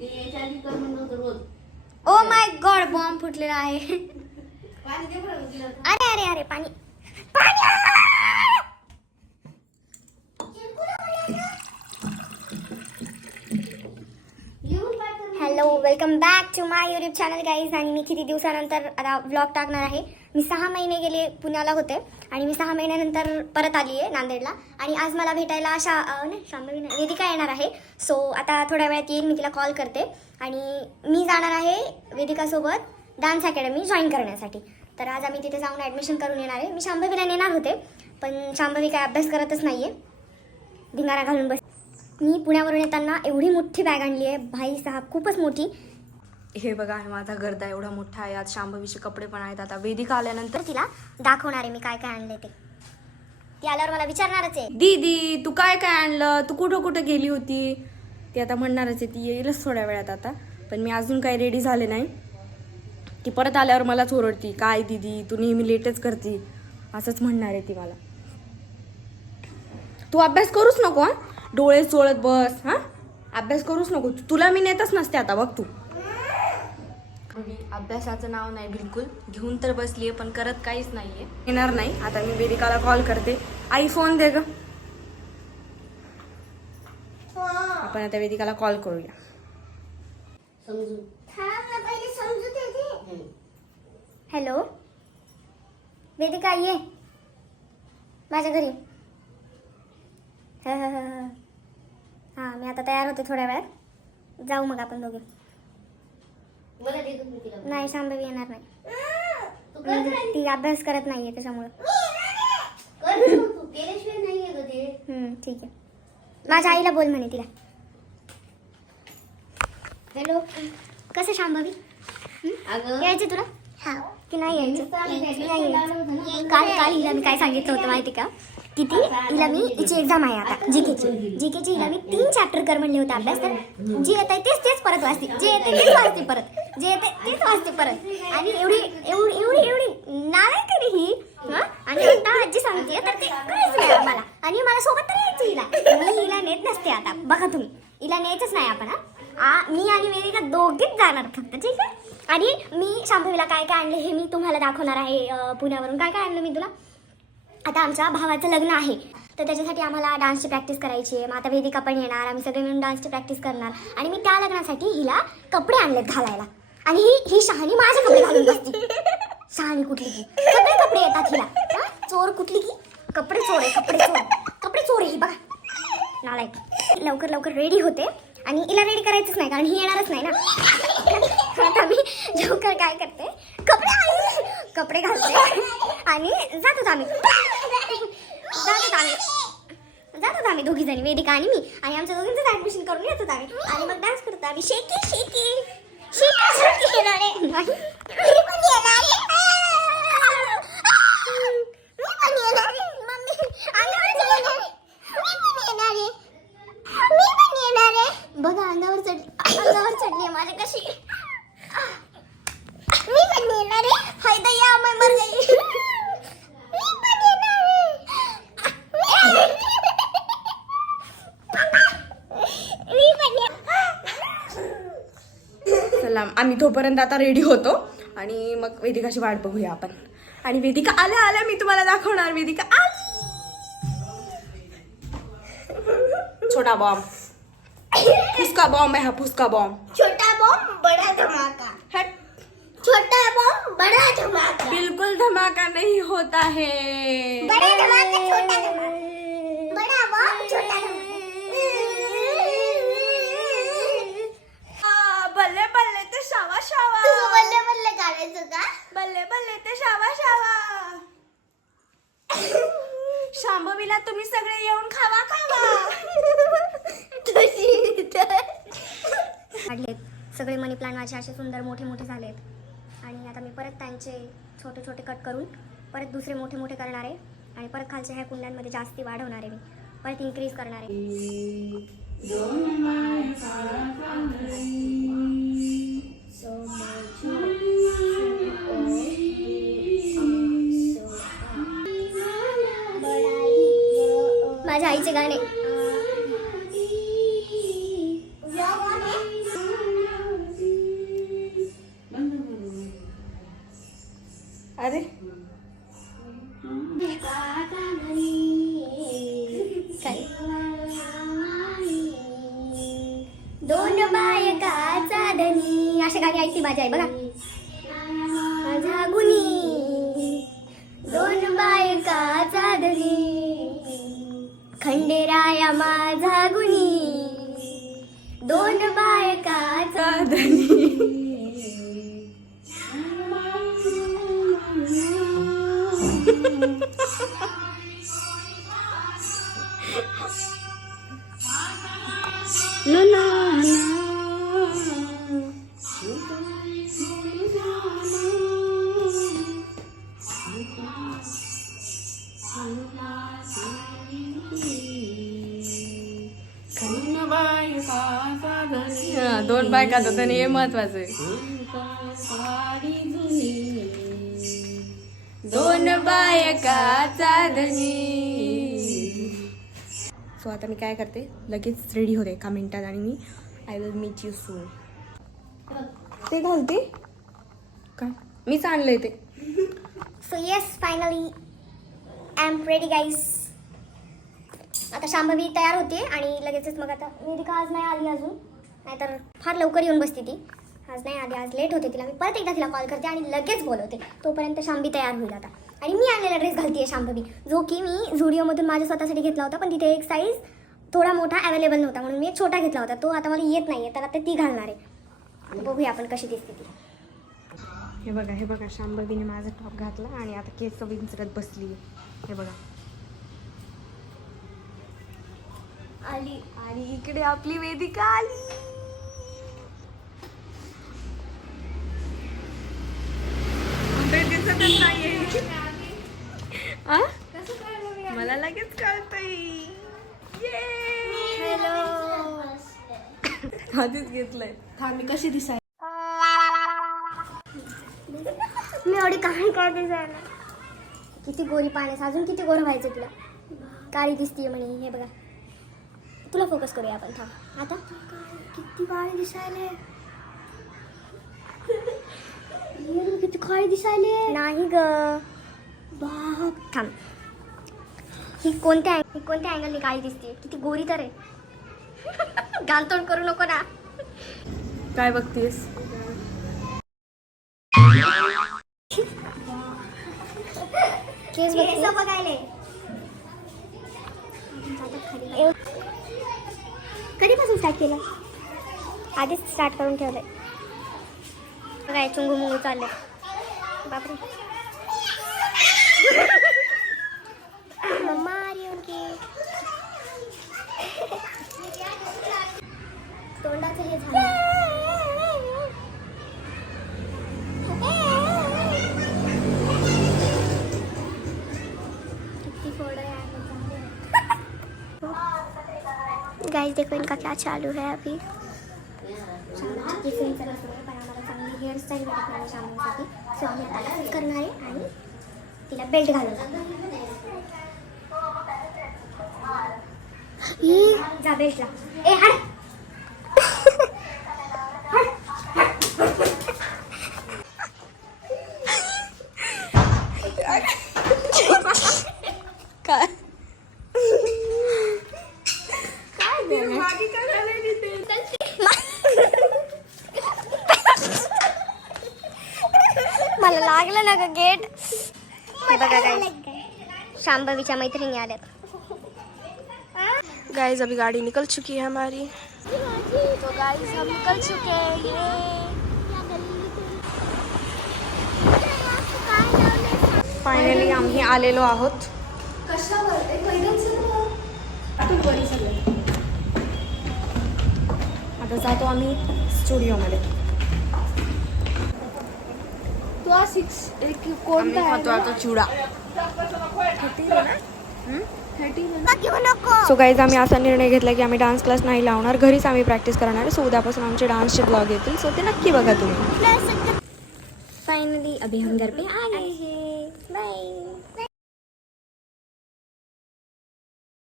Oh my God, bomb फुटलेला आहे. अरे अरे अरे पाणी पाणी. Hello, welcome back to my YouTube channel guys. आणि मी किती दिवसानंतर आता व्लॉग टाकणार आहे. मी 6 महिने गेले पुण्याला होते आणि मी 6 महिन्यानंतर परत आली आहे नांदेडला. आणि आज मला भेटायला शांभवी वेदिका येणार आहे. सो आता थोड्या वेळात येईल, मी तिला कॉल करते. आणि मी जाणार आहे वेदिकासोबत डान्स अकॅडमी जॉईन करण्यासाठी. तर आज आम्ही तिथे जाऊन ॲडमिशन करून येणार आहे. मी शांभवीला नेणार होते, पण शांभवी काय अभ्यास करतच नाही आहे, धिंगाणा घालून बस. मी पुण्यावरून येताना एवढी मोठी बॅग आणली आहे भाई साहेब, खूपच मोठी. हे बघा, माझा गर्दा एवढा मोठा आहे. आज शांभवीचे कपडे पण आहेत. आता वेदिका आल्यानंतर तिला दाखवणार आहे मी काय काय आणले ते. ती आल्यावर मला विचारणारच आहे, दीदी तू काय काय आणलं, तू कुठं कुठं गेली होती. ती आता म्हणणारच आहे, ती येईलच थोड्या वेळात आता. पण मी अजून काही रेडी झाले नाही. ती परत आल्यावर मलाच ओरडती, काय दीदी तू नेहमी लेटच करती, असंच म्हणणार आहे ती मला. तू अभ्यास करूच नको, हा डोळे चोळत बस, हा अभ्यास करूच नको. तुला मी नेतच नसते आता, बघ तू. अभ्यासाचं नाव नाही बिलकुल, घेऊन तर बसलीये पण करत काहीच नाहीये. येणार नाही. आता मी वेदिकाला कॉल करते. आई फोन दे ग. आपण आता वेदिकाला कॉल करूया. हॅलो वेदिका, ये माझ्या घरी. हां मी आता तयार होते, थोड्या वेळात जाऊ मग आपण दोघे. नाही, शांभवी येणार नाही, ती अभ्यास करत नाहीये त्याच्यामुळे. ठीक आहे, माझ्या आईला बोल म्हणे तिला. हॅलो, कसं शांभवी, यायचं तुला की नाही यायचं? नाही यायचं. काल हिला मी काय सांगितलं होतं माहिती का, किती हिला मी हिची एक्झाम आहे आता जीकेची हिला मी 3 चॅप्टर कर म्हणले होते अभ्यास. तर जे येत आहे तेच परत वाचते, जे येते तेच वाचते परत, जे येते तेच वाचते परत. आणि एवढी एवढी एवढी एवढी नालायक तरी ही. आणि आता आजी सांगते तर ते करायचं नाही आम्हाला, आणि मला सोबत तर यायचं हिला. मी हिला नेत नसते आता, बघा तुम्ही, हिला न्यायचंच नाही आपण. मी आणि वेदिका दोघीच जाणार फक्त, ठीक आहे. आणि मी शांभवीला काय काय आणले हे मी तुम्हाला दाखवणार आहे. पुण्यावरून काय काय आणलं मी तुला. आता आमच्या भावाचं लग्न आहे, तर त्याच्यासाठी आम्हाला डान्सची प्रॅक्टिस करायची आहे. मग आता वेदिका पण येणार, आम्ही सगळे मिळून डान्सची प्रॅक्टिस करणार. आणि मी त्या लग्नासाठी हिला कपडे आणलेत घालायला. आणि ही शहाणी माझे कपडे घालून बसते. शहाणी कुठली की, सगळे कपडे येतात हिला. चोर कुठली की, कपडे चोर आहे, कपडे चोर आहे ही, बघा नालायक. लवकर लवकर रेडी होते आणि हिला रेडी करायचंच नाही, कारण ही येणारच नाही ना. आता मी लवकर काय करते, कपडे घालते आणि जातो आम्ही दोघी जणी, वेदिका आणि मी. आणि आमच्या दोघींचंच ऍडमिशन करून येतो आम्ही. आणि मग डान्स करतो आम्ही. शेकी येणार आहे. बघा अंगावर चढली माझ्या कशी. मी पण येणार आहे. हाय दया, मैं मर गई. मी पण येणार आहे. चला, आम्ही तोपर्यंत आता रेडी होतो आणि मग वेदिकाची वाट बघूया आपण. आणि वेदिका आल्या मी तुम्हाला दाखवणार. वेदिका आली. छोटा बॉम्ब, फुसका बॉम्ब है, फुसका बॉम्ब. छोटा बॉम्ब बड़ा धमाका. हट. छोटा बॉम्ब बड़ा धमाका. बिल्कुल धमाका नहीं होता है. बड़ा धमाका, छोटा धमाका. बड़ा बॉम्ब, छोटा धमाका. बल्ले बल्ले ते शावा शावा. बल्ले बल्ले गाण्याचं का? बल्ले बल्ले ते शावा शावा. शांभवीला तुम्ही सगळे येऊन खावा. सगळे मनी प्लांट माझे असे सुंदर मोठे मोठे झालेत. आणि आता मी परत त्यांचे छोटे छोटे कट करून परत दुसरे मोठे मोठे करणार आहे. आणि परत खालच्या ह्या कुंड्यांमध्ये जास्ती वाढवणार आहे, मी परत इन्क्रीज करणार आहे. माझ्या आईचे गाणे. दोन बायकाचा धनी. अशा गाणी ऐकते माझी आई बघा. माझा गुणी दोन बायकाचा धनी, खंडेराया माझा गुणी दोन बायकाचा धनी. ना ना दोन बायकाचं तर हे महत्वाचं आहे. दोन बायकाचा धनी. सो आता मी काय करते, लगेच रेडी होते एका मिनिटात आणि मी I will meet you soon. ते घालते काय, मीच आणलंय ते. So yes, finally I am ready guys. आता शांभवी तयार होते आणि लगेचच मग आता वेदिका आज नाही आली अजून, नाहीतर फार लवकर येऊन बसते ती. आज नाही आली, आज लेट होते तिला. मी परत एकदा तिला कॉल करते आणि लगेच बोलवते. तोपर्यंत शांभी तयार होईल आता. आणि मी आणलेला ड्रेस घालते शांभवी, जो की मी झुडिओमधून माझ्या स्वतःसाठी घेतला होता, पण तिथे एक साईज थोडा मोठा अवेलेबल नव्हता म्हणून मी एक छोटा घेतला होता. तो आता मला येत नाही आहे, तर आता ती घालणार आहे. बघूया आपण कशी दिसते ती. हे बघा शांभवीने माझा टॉप घातला आणि आता केस विंचरत बसली. हे बघा आली. आणि इकडे आपली वेदिका आली. मला लगेच कळतंय. हॅलो, आधीच घेतलंय. मी कशी दिसाय, मी एवढी काय दिसायला. किती गोरी पाण्यास, अजून किती गोरं व्हायचं तुला. काळी दिसतीये म्हणे. हे बघा, तुला फोकस करूया आपण. थांब आता. किती काळी दिसायले, किती काळी दिसायले. नाही ग बाप. थांब, ही कोणत्या अँगलने काळी दिसते. किती गोरी तर आहे. गालतोड करू नको ना. काय बघतेस. केस बघायले. कधीपासून स्टार्ट केलं. आधीच स्टार्ट करून ठेवलंय. काय चुंगू मुंगू चाललंय. बापरे. मम्मा आ रही उनकी. तोंडाचं हे झालं. किती फोड़ा है गाइस. देखो इनका क्या चालू है अभी. चांगली हेअरस्टाईल भेटत नाही शांभवीसाठी. सो आम्ही त्याला करणार आहे आणि तिला बेल्ट घालून. जा बेल्टला. ए हट. काय मला लागलं ना ग गेट. हे बघा गाइस, शांभवीच्या मैत्रिणी आल्यात. गाइस अभी गाड़ी निकल चुकी है हमारी. तो गाइस हम निकल चुके हैं. फायनली आम्ही आलेलो आहोत. आता जातो आम्ही स्टुडिओमध्ये. कोणता खातो आता चिवडा. सो गाईज आम्ही असा निर्णय घेतला की आम्ही डान्स क्लास नाही लावणार, घरीच आम्ही प्रॅक्टिस करणार. सो उद्यापासून आमचे डान्सचे ब्लॉग येतील. सो ते नक्की बघा तुम्ही. फाइनली अभी हम घर पे आ गए हैं.